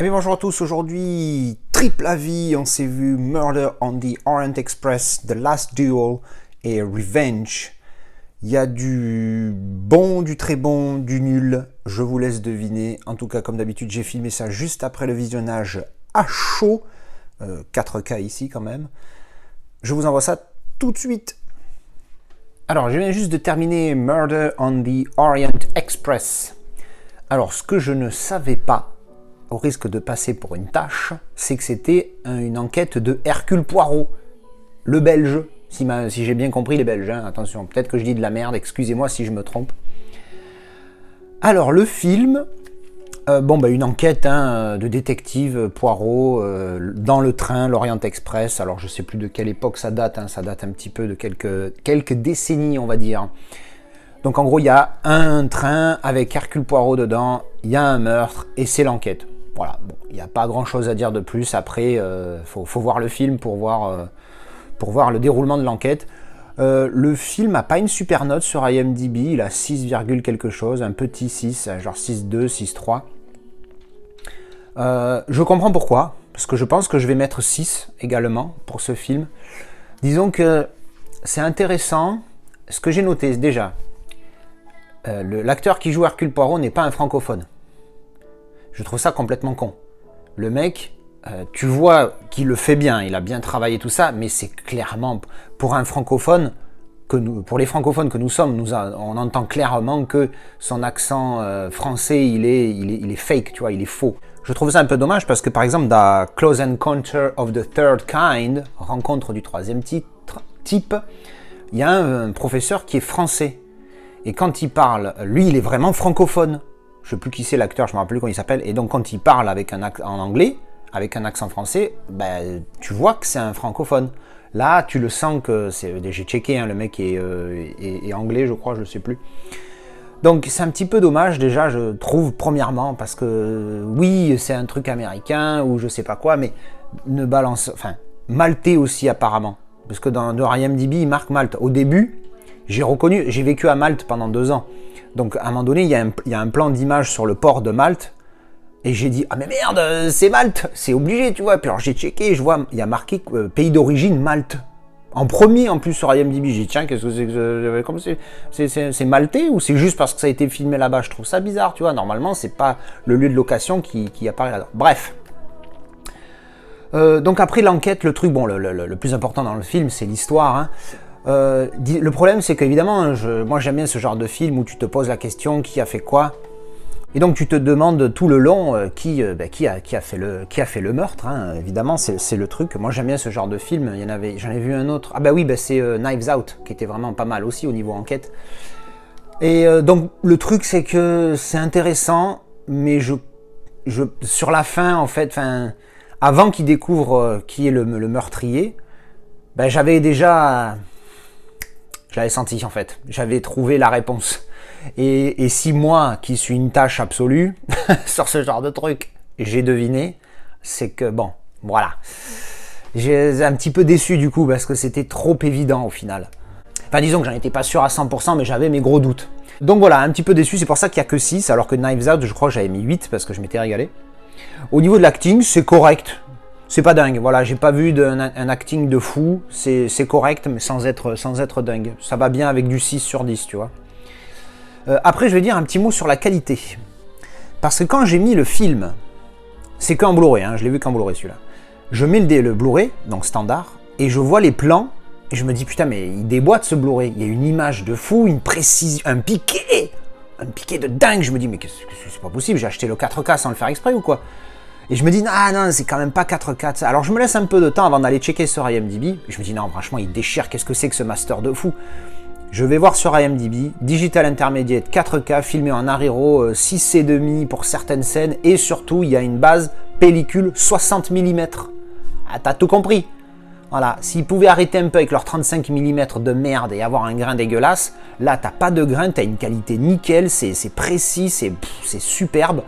Eh bien bonjour à tous, aujourd'hui triple avis, on s'est vu Murder on the Orient Express, The Last Duel et Revenge. Il y a du bon, du très bon, du nul, je vous laisse deviner. En tout cas comme d'habitude j'ai filmé ça juste après le visionnage à chaud, 4K ici quand même. Je vous envoie ça tout de suite. Alors je viens juste de terminer Murder on the Orient Express. Alors ce que je ne savais pas, au risque de passer pour une tâche, c'est que c'était une enquête de Hercule Poirot, le Belge, si j'ai bien compris les Belges, hein. Attention, peut-être que je dis de la merde, excusez-moi si je me trompe. Alors le film, une enquête de détective Poirot dans le train, l'Orient Express, alors je sais plus de quelle époque ça date, ça date un petit peu de quelques décennies on va dire. Donc en gros il y a un train avec Hercule Poirot dedans, il y a un meurtre et c'est l'enquête. Voilà, bon, il n'y a pas grand chose à dire de plus. Après, faut voir le film pour voir le déroulement de l'enquête. Le film n'a pas une super note sur IMDb, il a 6, quelque chose, un petit 6, genre 6,2, 6,3. Je comprends pourquoi, parce que je pense que je vais mettre 6 également pour ce film. Disons que c'est intéressant. Ce que j'ai noté déjà, l'acteur qui joue Hercule Poirot n'est pas un francophone. Je trouve ça complètement con. Le mec, tu vois qu'il le fait bien, il a bien travaillé tout ça, mais c'est clairement, pour un francophone, pour les francophones que nous sommes, on entend clairement que son accent français, il est fake, tu vois, il est faux. Je trouve ça un peu dommage parce que par exemple dans Close Encounter of the Third Kind, rencontre du troisième type, il y a un professeur qui est français. Et quand il parle, lui, il est vraiment francophone. Je ne sais plus qui c'est l'acteur, je ne me rappelle plus comment il s'appelle. Et donc quand il parle en anglais, avec un accent français, tu vois que c'est un francophone. Là, tu le sens que c'est. J'ai checké, le mec est anglais, je crois, je ne sais plus. Donc c'est un petit peu dommage déjà, je trouve, premièrement, parce que oui, c'est un truc américain ou je sais pas quoi, mais ne balance. Enfin, maltais aussi apparemment. Parce que dans IMDb, il marque Malte. Au début, j'ai vécu à Malte pendant 2 ans. Donc à un moment donné, il y a un plan d'image sur le port de Malte. Et j'ai dit, ah mais merde, c'est Malte, c'est obligé, tu vois. Puis alors j'ai checké, je vois, il y a marqué pays d'origine Malte. En premier en plus sur IMDb, j'ai dit, tiens, qu'est-ce que c'est que comme c'est maltais ou c'est juste parce que ça a été filmé là-bas? Je trouve ça bizarre, tu vois. Normalement, c'est pas le lieu de location qui apparaît là-dedans. Bref. Donc après l'enquête, le truc, bon, le plus important dans le film, c'est l'histoire, hein. Le problème c'est qu'évidemment moi j'aime bien ce genre de film où tu te poses la question qui a fait quoi et donc tu te demandes tout le long qui a fait le meurtre, hein. Évidemment c'est le truc, moi j'aime bien ce genre de film. J'en ai vu un autre, c'est Knives Out qui était vraiment pas mal aussi au niveau enquête. Et donc le truc c'est que c'est intéressant, mais sur la fin en fait, avant qu'il découvre qui est le meurtrier, j'avais senti en fait, j'avais trouvé la réponse. Et si moi, qui suis une tâche absolue sur ce genre de truc, j'ai deviné, c'est que bon, voilà. J'ai un petit peu déçu du coup parce que c'était trop évident au final. Enfin disons que j'en étais pas sûr à 100%, mais j'avais mes gros doutes. Donc voilà, un petit peu déçu, c'est pour ça qu'il n'y a que 6, alors que Knives Out, je crois que j'avais mis 8 parce que je m'étais régalé. Au niveau de l'acting, c'est correct. C'est pas dingue, voilà, j'ai pas vu un acting de fou, c'est correct, mais sans être dingue. Ça va bien avec du 6 sur 10, tu vois. Après, je vais dire un petit mot sur la qualité. Parce que quand j'ai mis le film, c'est qu'en Blu-ray, je l'ai vu qu'en Blu-ray celui-là. Je mets le Blu-ray, donc standard, et je vois les plans, et je me dis, putain, mais il déboîte ce Blu-ray. Il y a une image de fou, une précision, un piqué de dingue. Je me dis, mais c'est pas possible, j'ai acheté le 4K sans le faire exprès ou quoi? Et je me dis, non, c'est quand même pas 4K. Alors je me laisse un peu de temps avant d'aller checker sur IMDb. Et je me dis, non, franchement, il déchire, qu'est-ce que c'est que ce master de fou? Je vais voir sur IMDb, Digital Intermediate 4K, filmé en Ariro, 6,5 pour certaines scènes. Et surtout, il y a une base pellicule 60 mm. Ah, t'as tout compris. Voilà, s'ils pouvaient arrêter un peu avec leurs 35 mm de merde et avoir un grain dégueulasse, là, t'as pas de grain, t'as une qualité nickel, c'est précis, c'est superbe.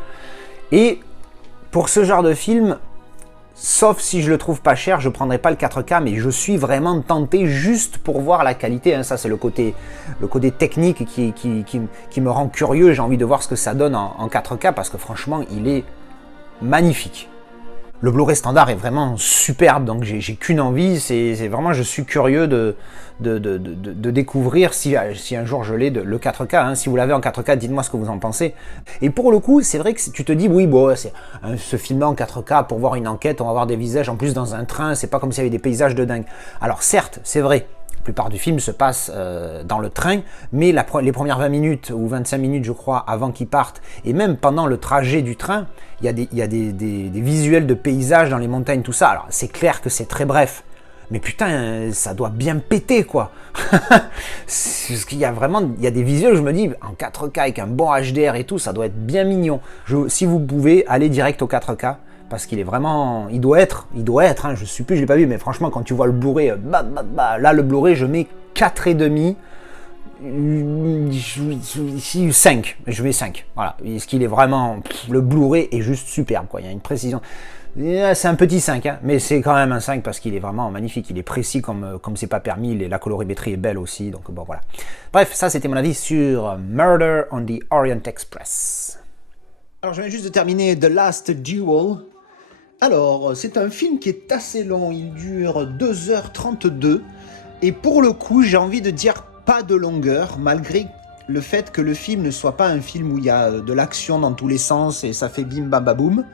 Et pour ce genre de film, sauf si je le trouve pas cher, je prendrai pas le 4K, mais je suis vraiment tenté juste pour voir la qualité. Ça, c'est le côté technique qui me rend curieux. J'ai envie de voir ce que ça donne en 4K parce que franchement, il est magnifique. Le Blu-ray standard est vraiment superbe, donc j'ai qu'une envie, c'est vraiment, je suis curieux de découvrir si un jour je l'ai, le 4K, hein. Si vous l'avez en 4K, dites-moi ce que vous en pensez. Et pour le coup, c'est vrai que tu te dis, oui, bon, c'est se filmer en 4K pour voir une enquête, on va voir des visages, en plus dans un train, c'est pas comme s'il y avait des paysages de dingue. Alors certes, c'est vrai, la plupart du film se passe dans le train, mais les premières 20 minutes ou 25 minutes, je crois, avant qu'ils partent, et même pendant le trajet du train, il y a des visuels de paysages dans les montagnes, tout ça. Alors, c'est clair que c'est très bref, mais putain, ça doit bien péter, quoi. Parce qu'il y a des visuels, je me dis, en 4K avec un bon HDR et tout, ça doit être bien mignon. Si vous pouvez, aller direct au 4K, parce qu'il est vraiment, il doit être, hein, je sais plus, je l'ai pas vu, mais franchement, quand tu vois le Blu-ray, là, le Blu-ray, je mets 4,5, 5, je mets 5, voilà, parce qu'il est vraiment, le Blu-ray est juste superbe, quoi, il y a une précision, c'est un petit 5, hein, mais c'est quand même un 5 parce qu'il est vraiment magnifique, il est précis comme c'est pas permis, la colorimétrie est belle aussi, donc bon, voilà. Bref, ça c'était mon avis sur Murder on the Orient Express. Alors je viens juste de terminer The Last Duel. Alors, c'est un film qui est assez long, il dure 2h32, et pour le coup, j'ai envie de dire pas de longueur, malgré le fait que le film ne soit pas un film où il y a de l'action dans tous les sens et ça fait bim bam baboum.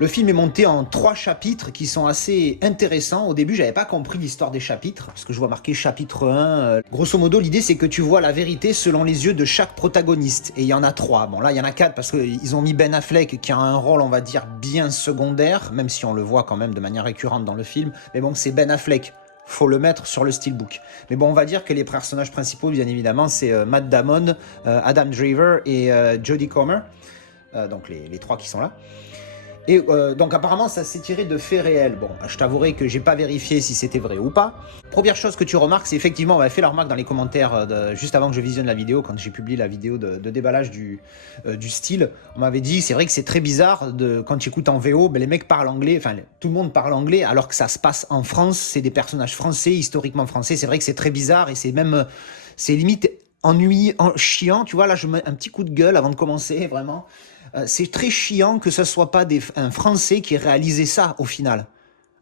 Le film est monté en 3 chapitres qui sont assez intéressants. Au début, j'avais pas compris l'histoire des chapitres, parce que je vois marqué chapitre 1. Grosso modo, l'idée c'est que tu vois la vérité selon les yeux de chaque protagoniste. Et il y en a 3. Bon là, il y en a 4 parce qu'ils ont mis Ben Affleck qui a un rôle, on va dire, bien secondaire, même si on le voit quand même de manière récurrente dans le film. Mais bon, c'est Ben Affleck. Faut le mettre sur le steelbook. Mais bon, on va dire que les personnages principaux, bien évidemment, c'est Matt Damon, Adam Driver et Jodie Comer. Donc les 3 qui sont là. Et donc apparemment ça s'est tiré de faits réels. Bon, je t'avouerai que j'ai pas vérifié si c'était vrai ou pas. Première chose que tu remarques, c'est effectivement, on m'a fait la remarque dans les commentaires juste avant que je visionne la vidéo, quand j'ai publié la vidéo de déballage du style, on m'avait dit c'est vrai que c'est très bizarre quand tu écoutes en VO, ben, les mecs parlent anglais, enfin tout le monde parle anglais alors que ça se passe en France, c'est des personnages français, historiquement français, c'est vrai que c'est très bizarre et c'est même, c'est limite chiant, tu vois, là je mets un petit coup de gueule avant de commencer, vraiment. C'est très chiant que ce soit pas un Français qui ait réalisé ça au final,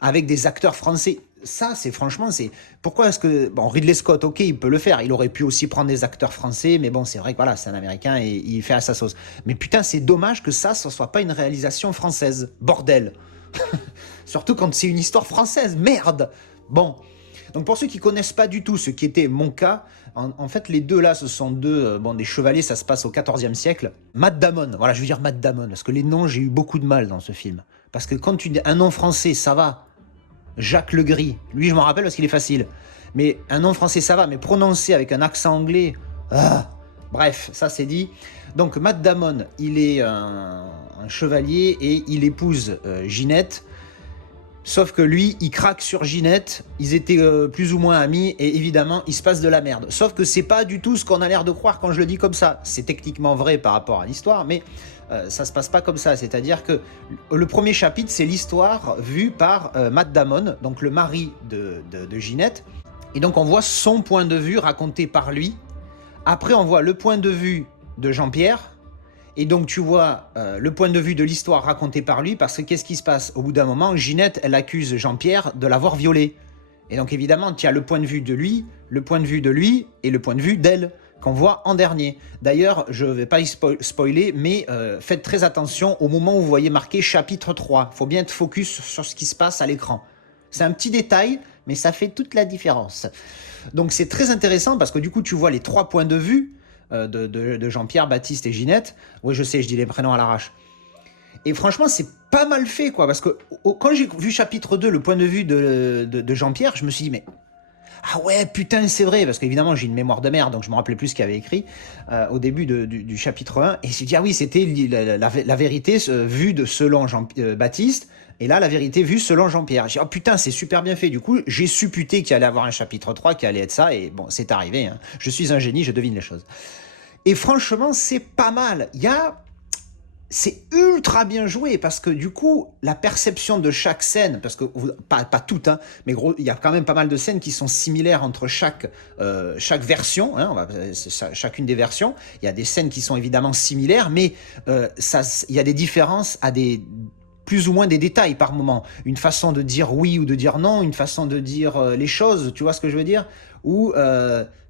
avec des acteurs français. Ça, c'est franchement, c'est pourquoi est-ce que bon, Ridley Scott, ok, il peut le faire. Il aurait pu aussi prendre des acteurs français, mais bon, c'est vrai que voilà, c'est un Américain et il fait à sa sauce. Mais putain, c'est dommage que ça soit pas une réalisation française, bordel. Surtout quand c'est une histoire française, merde. Bon. Donc pour ceux qui connaissent pas du tout ce qui était mon cas, en fait les deux là ce sont des chevaliers, ça se passe au XIVe siècle. Matt Damon, voilà je veux dire Matt Damon, parce que les noms j'ai eu beaucoup de mal dans ce film. Parce que quand tu dis un nom français ça va, Jacques Legris, lui je m'en rappelle parce qu'il est facile. Mais un nom français ça va, mais prononcé avec un accent anglais, bref, ça c'est dit. Donc Matt Damon, il est un chevalier et il épouse Ginette. Sauf que lui, il craque sur Ginette, ils étaient plus ou moins amis, et évidemment, il se passe de la merde. Sauf que c'est pas du tout ce qu'on a l'air de croire quand je le dis comme ça. C'est techniquement vrai par rapport à l'histoire, mais ça se passe pas comme ça. C'est-à-dire que le premier chapitre, c'est l'histoire vue par Matt Damon, donc le mari de Ginette. Et donc on voit son point de vue raconté par lui. Après, on voit le point de vue de Jean-Pierre. Et donc tu vois le point de vue de l'histoire raconté par lui, parce que qu'est-ce qui se passe? Au bout d'un moment, Ginette, elle accuse Jean-Pierre de l'avoir violée. Et donc évidemment, tu as le point de vue de lui, le point de vue de lui, et le point de vue d'elle, qu'on voit en dernier. D'ailleurs, je ne vais pas y spoiler, mais faites très attention au moment où vous voyez marqué chapitre 3. Il faut bien être focus sur ce qui se passe à l'écran. C'est un petit détail, mais ça fait toute la différence. Donc c'est très intéressant, parce que du coup, tu vois les 3 points de vue, de Jean-Pierre, Baptiste et Ginette. Oui, je sais, je dis les prénoms à l'arrache. Et franchement, c'est pas mal fait, quoi. Parce que quand j'ai vu chapitre 2, le point de vue de Jean-Pierre, je me suis dit, mais... Ah ouais, putain, c'est vrai. Parce qu'évidemment, j'ai une mémoire de merde, donc je me rappelais plus ce qu'il avait écrit au début du chapitre 1. Et j'ai dit, ah oui, c'était la vérité vue selon Baptiste. Et là, la vérité vue selon Jean-Pierre. J'ai dit, oh putain, c'est super bien fait. Du coup, j'ai supputé qu'il allait avoir un chapitre 3, qui allait être ça. Et bon, c'est arrivé. Hein. Je suis un génie, je devine les choses. Et franchement, c'est pas mal. C'est ultra bien joué parce que du coup, la perception de chaque scène, parce que pas toutes, hein, mais gros, il y a quand même pas mal de scènes qui sont similaires entre chaque version, hein, chacune des versions. Il y a des scènes qui sont évidemment similaires, mais il y a des différences à des plus ou moins des détails par moment. Une façon de dire oui ou de dire non, une façon de dire les choses, tu vois ce que je veux dire? Ou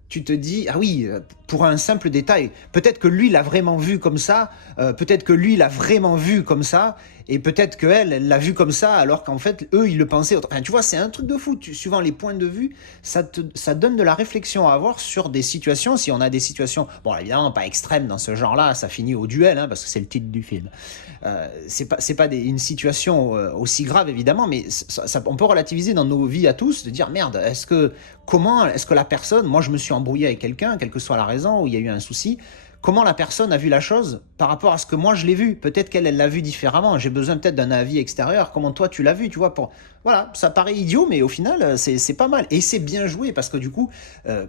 tu te dis, ah oui, pour un simple détail, peut-être que lui l'a vraiment vu comme ça, peut-être que lui l'a vraiment vu comme ça, et peut-être qu'elle, elle l'a vu comme ça, alors qu'en fait, eux, ils le pensaient autrement. Enfin, tu vois, c'est un truc de fou. Suivant les points de vue, ça donne de la réflexion à avoir sur des situations. Si on a des situations, bon, évidemment, pas extrêmes dans ce genre-là, ça finit au duel, hein, parce que c'est le titre du film. C'est pas une situation aussi grave, évidemment, mais on peut relativiser dans nos vies à tous, de dire, merde, est-ce que la personne, moi je me suis embrouillé avec quelqu'un, quelle que soit la raison, où il y a eu un souci, comment la personne a vu la chose par rapport à ce que moi je l'ai vu. Peut-être qu'elle l'a vu différemment. J'ai besoin peut-être d'un avis extérieur. Comment toi tu l'as vu, tu vois, voilà, ça paraît idiot, mais au final, c'est pas mal. Et c'est bien joué parce que du coup,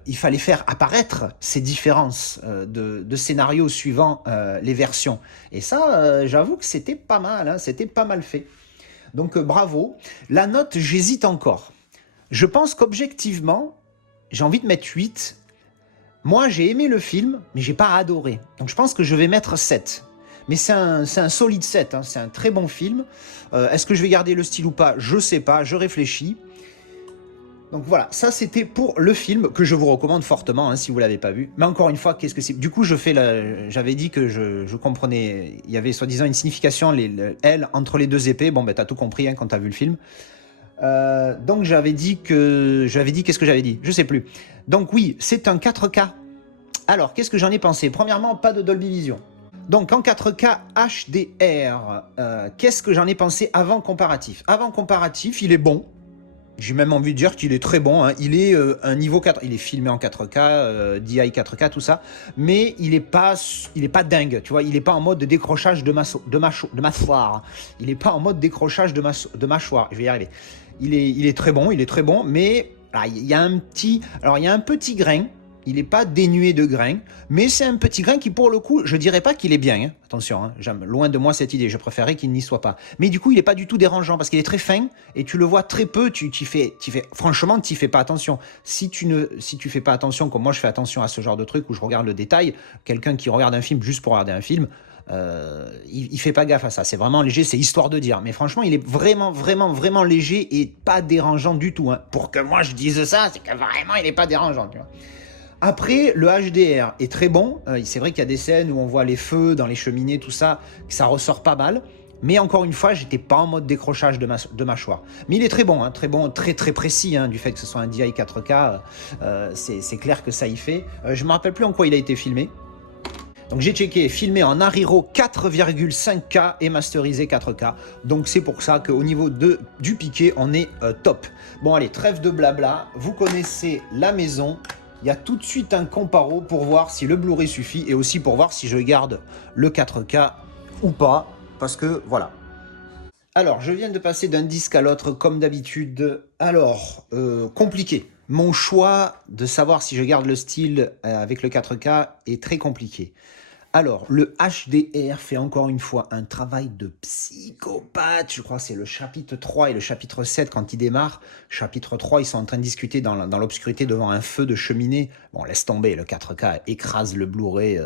il fallait faire apparaître ces différences de scénarios suivant les versions. Et ça, j'avoue que c'était pas mal, hein, c'était pas mal fait. Donc bravo. La note, j'hésite encore. Je pense qu'objectivement, j'ai envie de mettre 8. Moi, j'ai aimé le film, mais j'ai pas adoré. Donc je pense que je vais mettre 7. Mais c'est un solide 7, hein. C'est un très bon film. Est-ce que je vais garder le style ou pas? Je sais pas, je réfléchis. Donc voilà, ça c'était pour le film que je vous recommande fortement, hein, si vous l'avez pas vu. Mais encore une fois, qu'est-ce que c'est? Du coup, j'avais dit que je comprenais, il y avait soi-disant une signification, L entre les deux épées. Bon, ben t'as tout compris, hein, quand t'as vu le film. Donc j'avais dit qu'est-ce que j'avais dit? Je sais plus. Donc oui, c'est un 4K. Alors, qu'est-ce que j'en ai pensé? Premièrement, pas de Dolby Vision. Donc en 4K HDR, qu'est-ce que j'en ai pensé avant comparatif? Avant comparatif, il est bon. J'ai même envie de dire qu'il est très bon, hein. Il est un niveau 4, il est filmé en 4K, DI 4K, tout ça, mais il est pas dingue, tu vois, il est pas en mode de décrochage de mâchoire. Il est pas en mode décrochage de mâchoire, je vais y arriver. Il est très bon, mais il y a un petit grain. Il n'est pas dénué de grain, mais c'est un petit grain qui, pour le coup, je dirais pas qu'il est bien. Hein. Attention, hein, loin de moi cette idée, je préférais qu'il n'y soit pas. Mais du coup, il n'est pas du tout dérangeant parce qu'il est très fin et tu le vois très peu. Franchement, tu fais pas attention. Si tu fais pas attention, comme moi je fais attention à ce genre de truc où je regarde le détail, quelqu'un qui regarde un film juste pour regarder un film, il fait pas gaffe à ça. C'est vraiment léger, c'est histoire de dire. Mais franchement, il est vraiment, vraiment, vraiment léger et pas dérangeant du tout. Hein. Pour que moi je dise ça, c'est que vraiment, il n'est pas dérangeant. Tu vois. Après, le HDR est très bon. C'est vrai qu'il y a des scènes où on voit les feux dans les cheminées, tout ça, que ça ressort pas mal. Mais encore une fois, j'étais pas en mode décrochage de mâchoire. Mais il est très bon, hein, très bon, très très précis, hein, du fait que ce soit un DI 4K. C'est clair que ça y fait. Je me rappelle plus en quoi il a été filmé. Donc j'ai checké, filmé en Ariro 4,5K et masterisé 4K. Donc c'est pour ça qu'au niveau du piqué, on est top. Bon allez, trêve de blabla. Vous connaissez la maison. Il y a tout de suite un comparo pour voir si le Blu-ray suffit et aussi pour voir si je garde le 4K ou pas, parce que voilà. Alors, je viens de passer d'un disque à l'autre comme d'habitude. Alors, compliqué. Mon choix de savoir si je garde le style avec le 4K est très compliqué. Alors, le HDR fait encore une fois un travail de psychopathe. Je crois que c'est le chapitre 3 et le chapitre 7 quand il démarre. Chapitre 3, ils sont en train de discuter dans l'obscurité devant un feu de cheminée. Bon, laisse tomber, le 4K écrase le Blu-ray.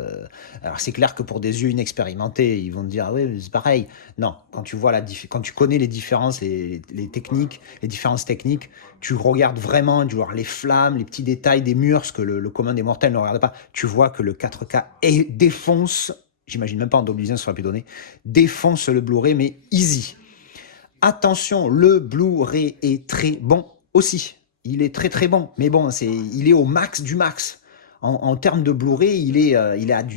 Alors, c'est clair que pour des yeux inexpérimentés, ils vont te dire, oui, c'est pareil. Non, quand tu connais les différences, les techniques, les différences techniques, tu regardes vraiment, tu vois les flammes, les petits détails des murs, ce que le commun des mortels ne regarde pas. Tu vois que le 4K défonce, j'imagine même pas en Dolby Vision, ça aurait pu donner, défonce le Blu-ray, mais easy. Attention, le Blu-ray est très bon aussi. Il est très très bon, mais bon, il est au max du max. En termes de Blu-ray,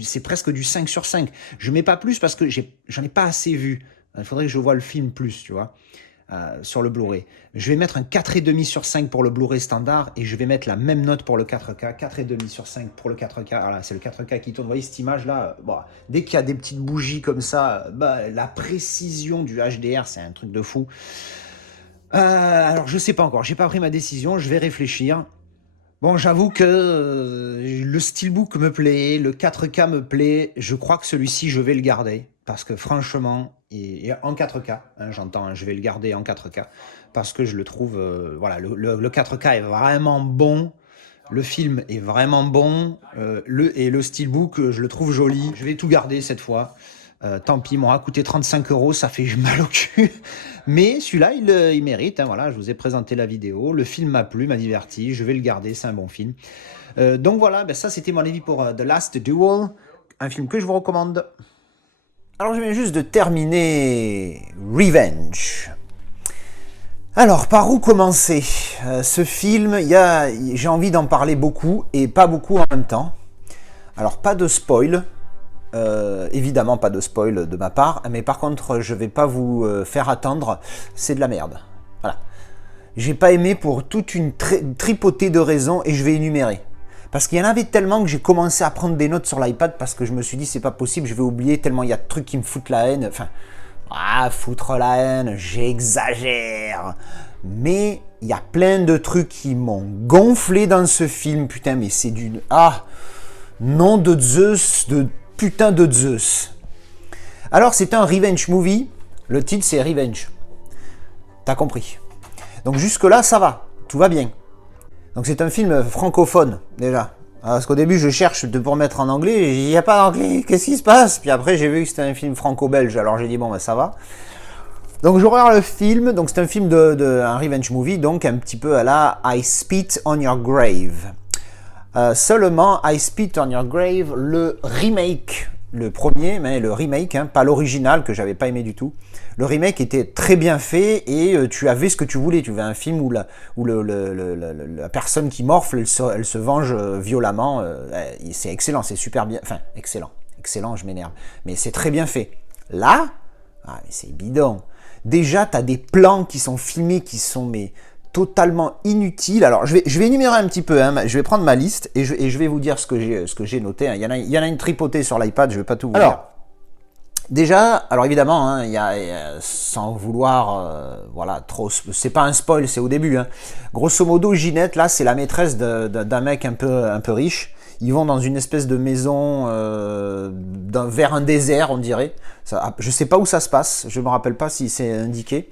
c'est presque du 5 sur 5. Je mets pas plus parce que j'en ai pas assez vu. Il faudrait que je voie le film plus, tu vois. Sur le Blu-ray. Je vais mettre un 4,5 sur 5 pour le Blu-ray standard et je vais mettre la même note pour le 4K, 4,5 sur 5 pour le 4K. Voilà, c'est le 4K qui tourne. Vous voyez cette image-là, dès qu'il y a des petites bougies comme ça, la précision du HDR, c'est un truc de fou. Alors, je sais pas encore, j'ai pas pris ma décision, je vais réfléchir. Bon, j'avoue que le Steelbook me plaît, le 4K me plaît, je crois que celui-ci, je vais le garder. Parce que franchement, et en 4K, hein, j'entends, hein, je vais le garder en 4K, parce que je le trouve, le 4K est vraiment bon, le film est vraiment bon, et le Steelbook, je le trouve joli, je vais tout garder cette fois. Tant pis, il m'aura coûté 35 €, ça fait mal au cul. Mais celui-là, il mérite. Hein, voilà, je vous ai présenté la vidéo. Le film m'a plu, m'a diverti. Je vais le garder, c'est un bon film. Donc voilà, ben ça c'était mon avis pour The Last Duel. Un film que je vous recommande. Alors je viens juste de terminer Revenge. Alors, par où commencer? Ce film, j'ai envie d'en parler beaucoup et pas beaucoup en même temps. Alors, pas de spoil. Évidemment, pas de spoil de ma part. Mais par contre, je vais pas vous faire attendre. C'est de la merde. Voilà. J'ai pas aimé pour toute une tripotée de raisons et je vais énumérer. Parce qu'il y en avait tellement que j'ai commencé à prendre des notes sur l'iPad parce que je me suis dit, c'est pas possible, je vais oublier tellement il y a de trucs qui me foutent la haine. Enfin... foutre la haine, j'exagère. Mais il y a plein de trucs qui m'ont gonflé dans ce film, putain, mais c'est d'une... nom de Zeus, de putain de Zeus. Alors, c'est un revenge movie, le titre c'est Revenge. T'as compris. Donc jusque-là, ça va, tout va bien. Donc c'est un film francophone, déjà. Parce qu'au début, je cherche pour mettre en anglais, il n'y a pas d'anglais, qu'est-ce qui se passe? Puis après, j'ai vu que c'était un film franco-belge, alors j'ai dit, bon, ben ça va. Donc je regarde le film, donc c'est un film un revenge movie, donc un petit peu à la I Spit on Your Grave. Seulement, I Spit on Your Grave, le remake, le premier, mais le remake, hein, pas l'original, que j'avais pas aimé du tout. Le remake était très bien fait et tu avais ce que tu voulais. Tu avais un film où la personne qui morfle, elle se venge violemment. C'est excellent, c'est super bien. Enfin, excellent, je m'énerve. Mais c'est très bien fait. Là, c'est bidon. Déjà, tu as des plans qui sont filmés, qui sont totalement inutiles. Alors, je vais énumérer un petit peu. Hein. Je vais prendre ma liste et je vais vous dire ce que j'ai noté. Hein. Il y en a une tripotée sur l'iPad, je ne vais pas tout vous dire. Déjà, alors évidemment, hein, sans vouloir, voilà, trop, c'est pas un spoil, c'est au début. Hein. Grosso modo, Ginette, là, c'est la maîtresse d'un mec un peu riche. Ils vont dans une espèce de maison vers un désert, on dirait. Je sais pas où ça se passe, je me rappelle pas si c'est indiqué.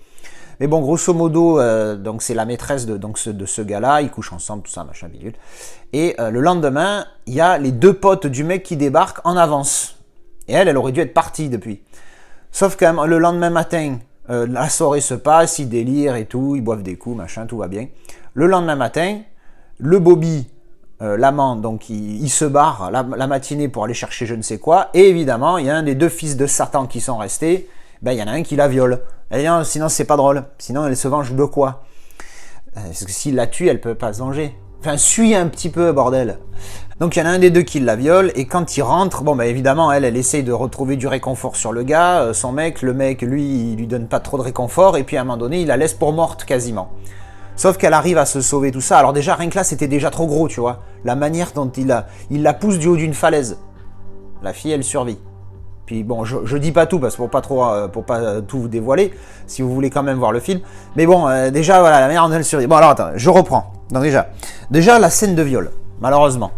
Mais bon, grosso modo, donc c'est la maîtresse de ce gars-là. Ils couchent ensemble, tout ça, machin, bidule. Et le lendemain, il y a les deux potes du mec qui débarquent en avance. Et elle aurait dû être partie depuis. Sauf que le lendemain matin, la soirée se passe, ils délirent et tout, ils boivent des coups, machin, tout va bien. Le lendemain matin, le Bobby, l'amant, donc il se barre la matinée pour aller chercher je ne sais quoi. Et évidemment, il y a un des deux fils de Satan qui sont restés. Ben, il y en a un qui la viole. Et sinon, c'est pas drôle. Sinon, elle se venge de quoi? Parce que s'il la tue, elle peut pas se venger. Enfin, suis un petit peu, bordel. Donc il y en a un des deux qui la viole, et quand il rentre, bon bah évidemment, elle essaye de retrouver du réconfort sur le gars, son mec, le mec, lui, il lui donne pas trop de réconfort, et puis à un moment donné, il la laisse pour morte quasiment. Sauf qu'elle arrive à se sauver, tout ça. Alors déjà, rien que là, c'était déjà trop gros, tu vois. La manière dont il la pousse du haut d'une falaise. La fille, elle survit. Puis bon, je dis pas tout, parce que pour pas tout vous dévoiler, si vous voulez quand même voir le film. Mais bon, déjà, voilà, la manière dont elle survit. Bon, alors attends, je reprends. Donc déjà la scène de viol, malheureusement.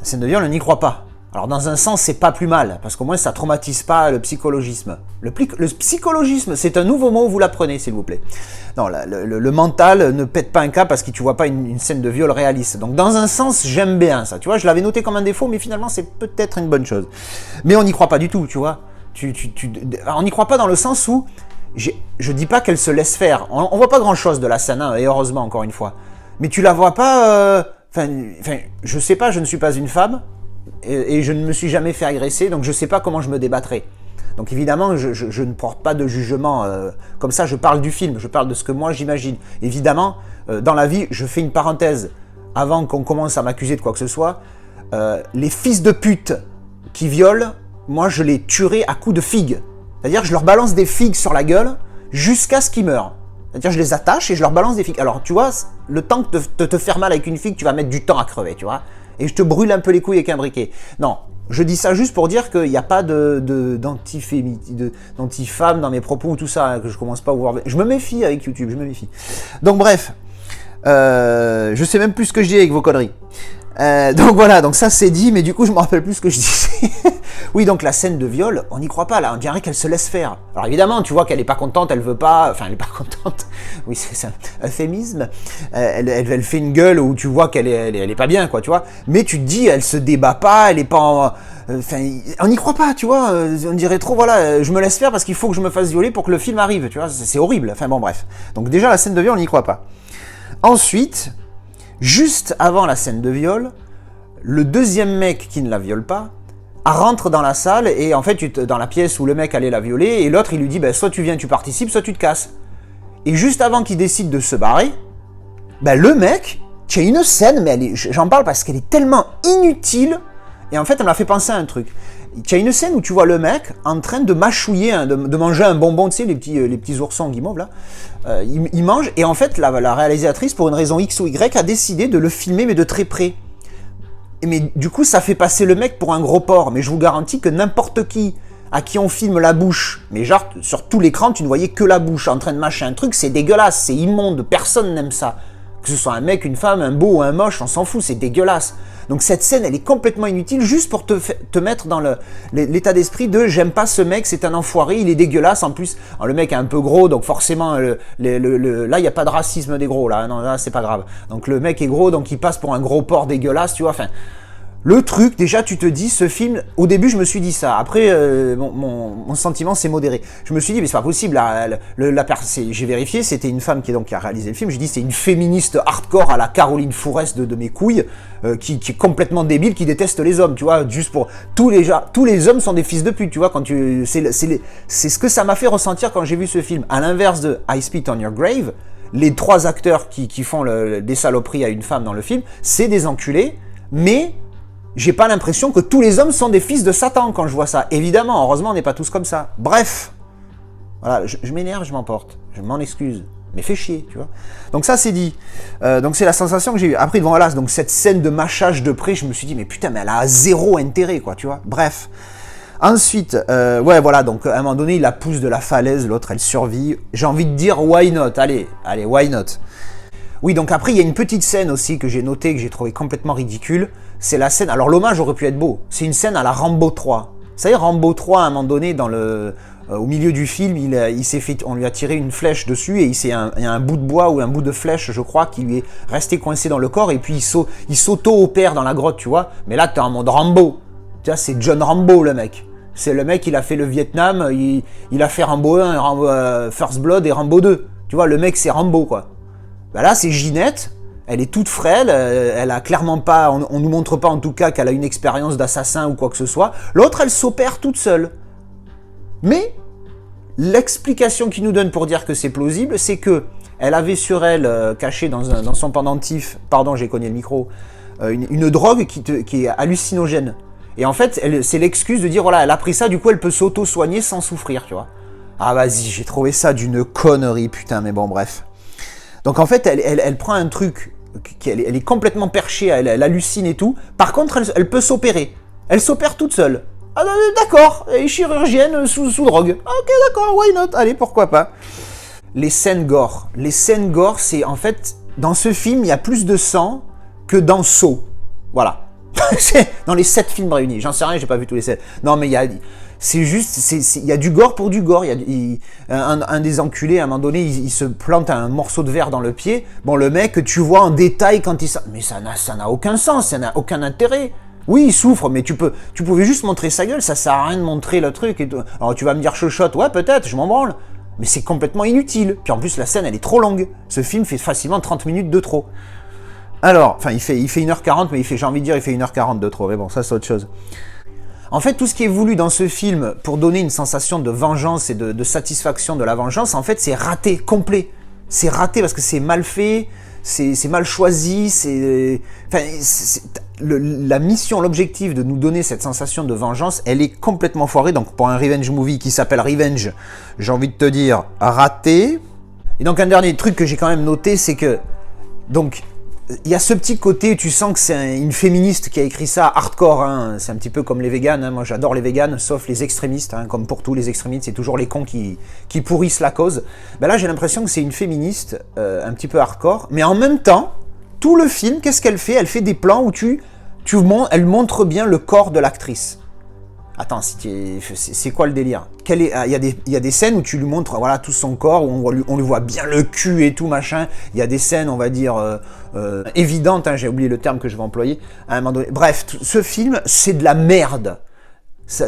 La scène de viol, on n'y croit pas. Alors dans un sens, c'est pas plus mal, parce qu'au moins ça traumatise pas le psychologisme. Le psychologisme, c'est un nouveau mot, vous l'apprenez s'il vous plaît. Non, le mental ne pète pas un câble parce que tu vois pas une scène de viol réaliste. Donc dans un sens, j'aime bien ça. Tu vois, je l'avais noté comme un défaut, mais finalement c'est peut-être une bonne chose. Mais on n'y croit pas du tout, tu vois. On n'y croit pas dans le sens où, je dis pas qu'elle se laisse faire. On voit pas grand chose de la scène, hein, et heureusement encore une fois. Mais tu la vois pas... je sais pas, je ne suis pas une femme, et je ne me suis jamais fait agresser, donc je sais pas comment je me débattrais. Donc évidemment, je ne porte pas de jugement, comme ça je parle du film, je parle de ce que moi j'imagine. Évidemment, dans la vie, je fais une parenthèse, avant qu'on commence à m'accuser de quoi que ce soit, les fils de pute qui violent, moi je les tuerai à coups de figues. C'est-à-dire que je leur balance des figues sur la gueule, jusqu'à ce qu'ils meurent. C'est-à-dire je les attache et je leur balance des figues. Alors tu vois, le temps que de te faire mal avec une figue, tu vas mettre du temps à crever, tu vois. Et je te brûle un peu les couilles avec un briquet. Non, je dis ça juste pour dire qu'il n'y a pas d'anti-femme dans mes propos ou tout ça, hein, que je commence pas à voir. Je me méfie avec YouTube, je me méfie. Donc bref, je sais même plus ce que je dis avec vos conneries. Donc voilà, donc ça c'est dit, mais du coup je me rappelle plus ce que je disais. Oui, donc la scène de viol, on n'y croit pas là, on dirait qu'elle se laisse faire. Alors évidemment, tu vois qu'elle est pas contente, elle veut pas, enfin elle est pas contente, oui c'est un euphémisme, elle fait une gueule où tu vois qu'elle est pas bien, quoi, tu vois, mais tu te dis, elle se débat pas, elle est pas en... Enfin, on n'y croit pas, tu vois, on dirait trop, voilà, je me laisse faire parce qu'il faut que je me fasse violer pour que le film arrive, tu vois, c'est horrible, enfin bon bref. Donc déjà la scène de viol, on n'y croit pas. Ensuite, juste avant la scène de viol, le deuxième mec qui ne la viole pas rentre dans la salle et en fait dans la pièce où le mec allait la violer et l'autre il lui dit ben, soit tu viens tu participes soit tu te casses. Et juste avant qu'il décide de se barrer, ben, le mec, tu as une scène, mais j'en parle parce qu'elle est tellement inutile et en fait elle m'a fait penser à un truc. Tu as une scène où tu vois le mec en train de mâchouiller, de manger un bonbon, tu sais, les petits oursons guimauves là. Il mange et en fait la réalisatrice, pour une raison X ou Y, a décidé de le filmer mais de très près. Mais du coup, ça fait passer le mec pour un gros porc. Mais je vous garantis que n'importe qui à qui on filme la bouche, mais genre sur tout l'écran, tu ne voyais que la bouche en train de mâcher un truc, c'est dégueulasse, c'est immonde, personne n'aime ça. Que ce soit un mec, une femme, un beau ou un moche, on s'en fout, c'est dégueulasse. Donc cette scène, elle est complètement inutile juste pour te mettre dans l'état d'esprit de j'aime pas ce mec, c'est un enfoiré, il est dégueulasse. En plus, alors, le mec est un peu gros, donc forcément, là, il n'y a pas de racisme des gros, là, non, là, c'est pas grave. Donc le mec est gros, donc il passe pour un gros porc dégueulasse, tu vois, enfin... Le truc, déjà, tu te dis, ce film, au début, je me suis dit ça. Après, mon sentiment s'est modéré. Je me suis dit, mais c'est pas possible. J'ai vérifié, c'était une femme qui a réalisé le film. J'ai dit, c'est une féministe hardcore à la Caroline Fourest de mes couilles, qui est complètement débile, qui déteste les hommes, tu vois. Juste pour tous les hommes sont des fils de pute, tu vois. C'est ce que ça m'a fait ressentir quand j'ai vu ce film. À l'inverse de I Spit on Your Grave, les trois acteurs qui font des saloperies à une femme dans le film, c'est des enculés, mais j'ai pas l'impression que tous les hommes sont des fils de Satan quand je vois ça. Évidemment, heureusement, on n'est pas tous comme ça. Bref, voilà, je m'énerve, je m'emporte. Je m'en excuse. Mais fais chier, tu vois. Donc ça, c'est dit. Donc c'est la sensation que j'ai eue. Après, voilà, donc cette scène de mâchage de près, je me suis dit, mais putain, mais elle a zéro intérêt, quoi, tu vois. Bref. Ensuite, ouais, voilà, donc à un moment donné, il la pousse de la falaise, l'autre, elle survit. J'ai envie de dire, why not? Allez, why not? Oui, donc après, il y a une petite scène aussi que j'ai notée, que j'ai trouvé complètement ridicule. C'est la scène, alors l'hommage aurait pu être beau, c'est une scène à la Rambo 3. Vous savez, Rambo 3, à un moment donné, au milieu du film, on lui a tiré une flèche dessus et il y a un bout de bois ou un bout de flèche, je crois, qui lui est resté coincé dans le corps et puis il s'auto-opère dans la grotte, tu vois. Mais là, t'es en mode Rambo. Tu vois, c'est John Rambo, le mec. C'est le mec, il a fait le Vietnam, il a fait Rambo 1, First Blood et Rambo 2. Tu vois, le mec, c'est Rambo, quoi. Bah là, c'est Ginette. Elle est toute frêle, elle a clairement pas, on nous montre pas en tout cas qu'elle a une expérience d'assassin ou quoi que ce soit. L'autre, elle s'opère toute seule. Mais l'explication qu'ils nous donnent pour dire que c'est plausible, c'est que elle avait sur elle, cachée dans son pendentif, pardon, j'ai cogné le micro, une drogue qui est hallucinogène. Et en fait, c'est l'excuse de dire, voilà, elle a pris ça, du coup, elle peut s'auto-soigner sans souffrir, tu vois. Ah vas-y, j'ai trouvé ça d'une connerie, putain, mais bon, bref. Donc en fait, elle prend un truc, elle est complètement perchée, elle hallucine et tout. Par contre, elle peut s'opérer. Elle s'opère toute seule. Ah d'accord, elle est chirurgienne sous drogue. Ok, d'accord, why not? Allez, pourquoi pas. Les scènes gore. Les scènes gore, c'est en fait, dans ce film, il y a plus de sang que dans Saw. Voilà. Dans les 7 films réunis. J'en sais rien, j'ai pas vu tous les 7. Non, mais c'est juste, il y a du gore pour du gore. Un des enculés, à un moment donné, il se plante un morceau de verre dans le pied. Bon, le mec, tu vois en détail quand il... Mais ça n'a aucun sens, ça n'a aucun intérêt. Oui, il souffre, mais tu pouvais juste montrer sa gueule, ça sert à rien de montrer le truc. Et tout. Alors tu vas me dire chochotte, ouais, peut-être, je m'en branle. Mais c'est complètement inutile. Puis en plus, la scène, elle est trop longue. Ce film fait facilement 30 minutes de trop. Alors, enfin, il fait 1h40, mais j'ai envie de dire, il fait 1h40 de trop. Mais bon, ça, c'est autre chose. En fait, tout ce qui est voulu dans ce film pour donner une sensation de vengeance et de satisfaction de la vengeance, en fait, c'est raté, complet. C'est raté parce que c'est mal fait, c'est mal choisi, la mission, l'objectif de nous donner cette sensation de vengeance, elle est complètement foirée. Donc, pour un revenge movie qui s'appelle Revenge, j'ai envie de te dire, raté. Et donc, un dernier truc que j'ai quand même noté, c'est que, donc, il y a ce petit côté, tu sens que c'est une féministe qui a écrit ça hardcore, hein. C'est un petit peu comme les véganes, hein. Moi j'adore les véganes, sauf les extrémistes, hein. Comme pour tous les extrémistes, c'est toujours les cons qui pourrissent la cause. Ben là j'ai l'impression que c'est une féministe un petit peu hardcore, mais en même temps, tout le film, qu'est-ce qu'elle fait? Elle fait des plans où elle montre bien le corps de l'actrice. Attends, c'est quoi le délire? Il y a des scènes où tu lui montres voilà, tout son corps, où on lui voit bien le cul et tout, machin. Il y a des scènes, on va dire, évidentes, hein, j'ai oublié le terme que je vais employer, à un moment donné. Bref, ce film, c'est de la merde.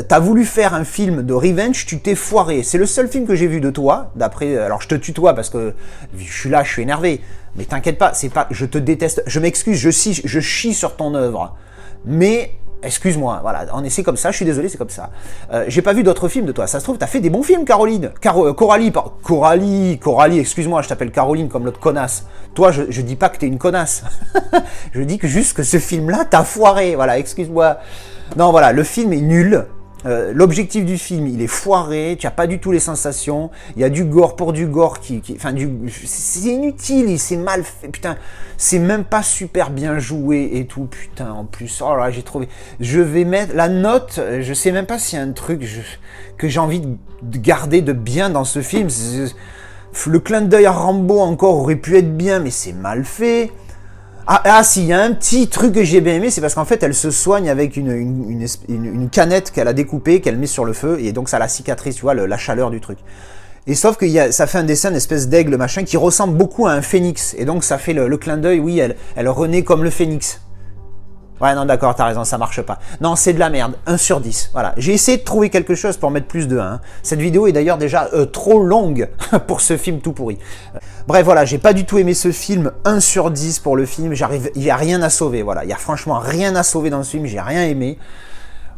T'as voulu faire un film de revenge, tu t'es foiré. C'est le seul film que j'ai vu de toi, d'après... Alors je te tutoie parce que je suis là, je suis énervé. Mais t'inquiète pas, c'est pas... Je te déteste, je m'excuse, je chie sur ton œuvre. Mais... Excuse-moi, voilà, c'est comme ça, je suis désolé, c'est comme ça. J'ai pas vu d'autres films de toi, ça se trouve, t'as fait des bons films, Caroline. Coralie, excuse-moi, je t'appelle Caroline comme l'autre connasse. Toi, je dis pas que t'es une connasse. Je dis juste que ce film-là, t'as foiré, voilà, excuse-moi. Non, voilà, le film est nul. L'objectif du film, il est foiré, tu n'as pas du tout les sensations, il y a du gore pour du gore c'est inutile, c'est mal fait, putain, c'est même pas super bien joué et tout, putain, en plus, oh là, j'ai trouvé, je vais mettre la note, je sais même pas s'il y a un truc que j'ai envie de garder de bien dans ce film, le clin d'œil à Rambo encore aurait pu être bien, mais c'est mal fait. Si, il y a un petit truc que j'ai bien aimé, c'est parce qu'en fait, elle se soigne avec une canette qu'elle a découpée, qu'elle met sur le feu, et donc ça a la cicatrice, tu vois, la chaleur du truc. Et sauf que ça fait un dessin, une espèce d'aigle, machin, qui ressemble beaucoup à un phénix, et donc ça fait le clin d'œil, oui, elle renaît comme le phénix. Ouais, non, d'accord, t'as raison, ça marche pas. Non, c'est de la merde, 1 sur 10. Voilà, j'ai essayé de trouver quelque chose pour mettre plus de 1. Cette vidéo est d'ailleurs déjà trop longue pour ce film tout pourri. Bref, voilà, j'ai pas du tout aimé ce film, 1 sur 10 pour le film. Il y a rien à sauver, voilà. Il y a franchement rien à sauver dans ce film, j'ai rien aimé.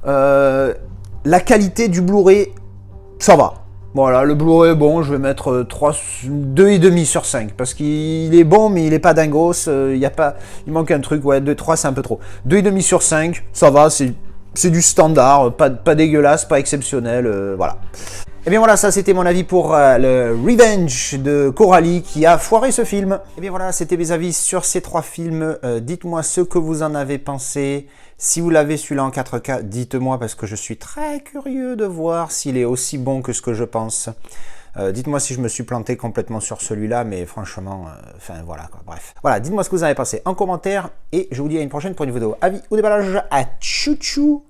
La qualité du Blu-ray, ça va. Voilà, le Blu-ray, bon, je vais mettre 2,5 sur 5, parce qu'il est bon, mais il est pas dingos, il manque un truc, ouais, 2, 3, c'est un peu trop. 2,5 sur 5, ça va, c'est du standard, pas dégueulasse, pas exceptionnel, voilà. Et bien voilà, ça c'était mon avis pour le Revenge de Coralie qui a foiré ce film. Et bien voilà, c'était mes avis sur ces 3 films. Dites-moi ce que vous en avez pensé. Si vous l'avez celui-là en 4K, dites-moi parce que je suis très curieux de voir s'il est aussi bon que ce que je pense. Dites-moi si je me suis planté complètement sur celui-là, mais franchement, enfin voilà quoi, bref. Voilà, dites-moi ce que vous en avez pensé en commentaire et je vous dis à une prochaine pour une vidéo avis ou déballage. À tchou tchou.